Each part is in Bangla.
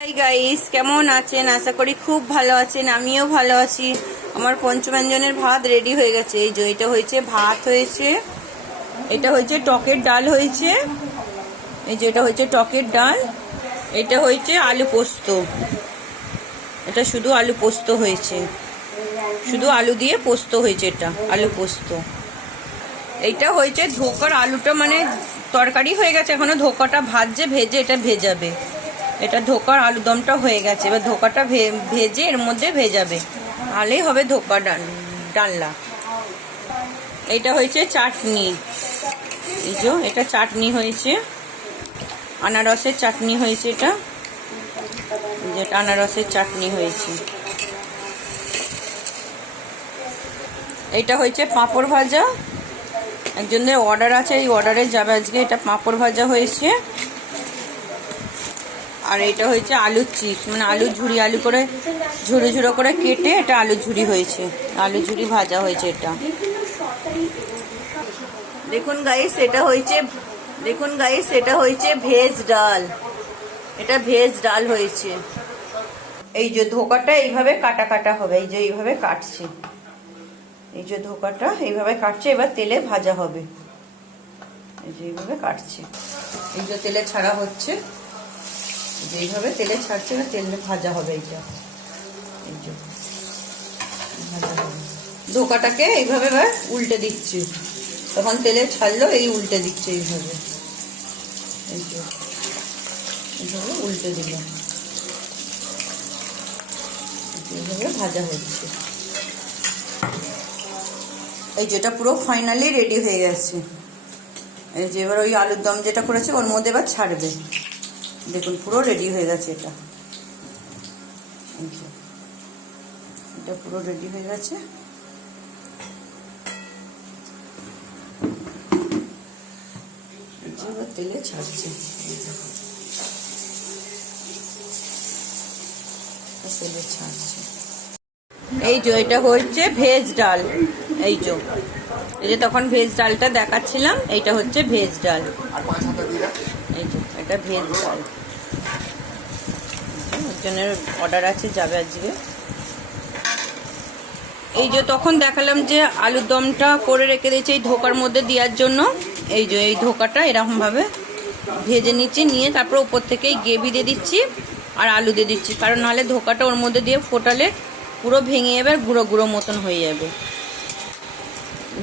হাই গাইস, কেমন আছেন? আশা করি খুব ভালো আছেন। আমিও ভালো আছি। আমার পঞ্চব্যঞ্জনের ভাত রেডি হয়ে গেছে। এই যে এটা হয়েছে ভাত হয়েছে, এটা হয়েছে টকের ডাল হয়েছে, এই যে এটা হয়েছে টকের ডাল, এটা হয়েছে আলু পোস্ত। এটা শুধু আলু পোস্ত হয়েছে, শুধু আলু দিয়ে পোস্ত হয়েছে, এটা আলু পোস্ত। এইটা হয়েছে ধোকার আলুটা, মানে তরকারি হয়ে গেছে, এখনো ধোকাটা ভাজছে, ভেজে এটা ভেজাবে। এটা ধোকার আলুদমটা হয়ে গেছে, এবার ধোকাটা ভেজে এর মধ্যে ভেজাবে, তাহলেই হবে ধোকা ডালনা। এইটা হয়েছে চাটনি, এই যে এটা চাটনি হয়েছে, আনারসের চাটনি হয়েছে, এটা যেটা আনারসের চাটনি হয়েছে। এইটা হয়েছে পাঁপড় ভাজা, একজনের অর্ডার আছে, এই অর্ডারে যাবে আজকে। এটা পাঁপড় ভাজা হয়েছে। আর এটা হয়েছে আলুর চিপস, মানে আলুর ঝুড়ি, আলু করে ঝুড়ো ঝুড়ো করে কেটে এটা আলুর ঝুড়ি হয়েছে, আলু ঝুড়ি ভাজা হয়েছে। এটা দেখুন গাইস, এটা হয়েছে, দেখুন গাইস, এটা হয়েছে ভেজ ডাল। এটা ভেজ ডাল হয়েছে। এই যে ধোকাটা এইভাবে কাটা কাটা হবে, এই যে এইভাবে কাটছে, এই যে ধোকাটা এইভাবে কাটছে, এবার তেলে ভাজা হবে। এই যে এইভাবে কাটছে, এই যে তেলে ছাড়া হচ্ছে, এইভাবে তেলে ছাড়ছে, না তেলে ভাজা হবে। এইটা এই যে ভাজা হবে। ধোকাটাকে এইভাবে এবার উল্টে দিচ্ছি, তখন তেলে ছাড়লো, এই উল্টে দিচ্ছে এইভাবে, এই যে এইভাবে উল্টে দিলাম, এইভাবে ভাজা হচ্ছে। এই যেটা পুরো ফাইনালি রেডি হয়ে গেছে। এই যে এবার ওই আলুর দম যেটা করেছে ওর মধ্যে এবার ছাড়বে। দেখুন পুরো রেডি হয়ে গেছে। এটা পুরো রেডি হয়ে গেছে। তেলে ছাড়ছে, তেলে ছাড়ছে। এই যে এটা হচ্ছে ভেজ ডাল, এই যে তখন ভেজ ডালটা দেখাচ্ছিলাম, এইটা হচ্ছে ভেজ ডাল। এই যে এটা ভেজ ডাল, একজনের অর্ডার আছে, যাবে আজকে। এই যে তখন দেখালাম যে আলুর দমটা করে রেখে দিয়েছি এই ধোকার মধ্যে দেওয়ার জন্য। এই যে এই ধোকাটা এরকম ভাবে ভেজে নিচ্ছি, নিয়ে তারপর উপর থেকে এই গ্রেভি দিয়ে দিচ্ছি আর আলু দিয়ে দিচ্ছি, কারণ নাহলে ধোকাটা ওর মধ্যে দিয়ে ফোটালে পুরো ভেঙে যাবে, গুঁড়ো গুঁড়ো মতন হয়ে যাবে,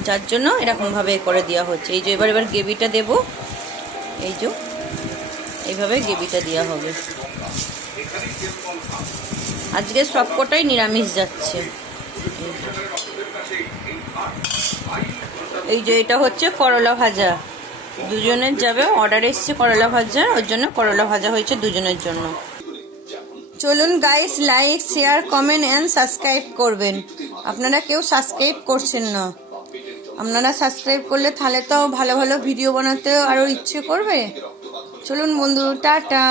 যার জন্য এরকম ভাবে করে দেওয়া হচ্ছে। এই যে এবার গ্রেভিটা দেব, এই যে এইভাবে গ্রেভিটা দেওয়া হবে। আজকে সবকটাই নিরামিষ যাচ্ছে। এই যে এটা হচ্ছে করলা ভাজা, দুজনের যাবে, অর্ডার এসছে করলা ভাজা, ওর জন্য করলা ভাজা হয়েছে দুজনের জন্য। চলুন guys, like share comment and subscribe করবেন। আপনারা কেউ সাবস্ক্রাইব করছেন না, আপনারা সাবস্ক্রাইব করলে তাহলে তো ভালো ভালো ভিডিও বানাতে আরও ইচ্ছে করবে। চলুন বন্ধু, টাটা।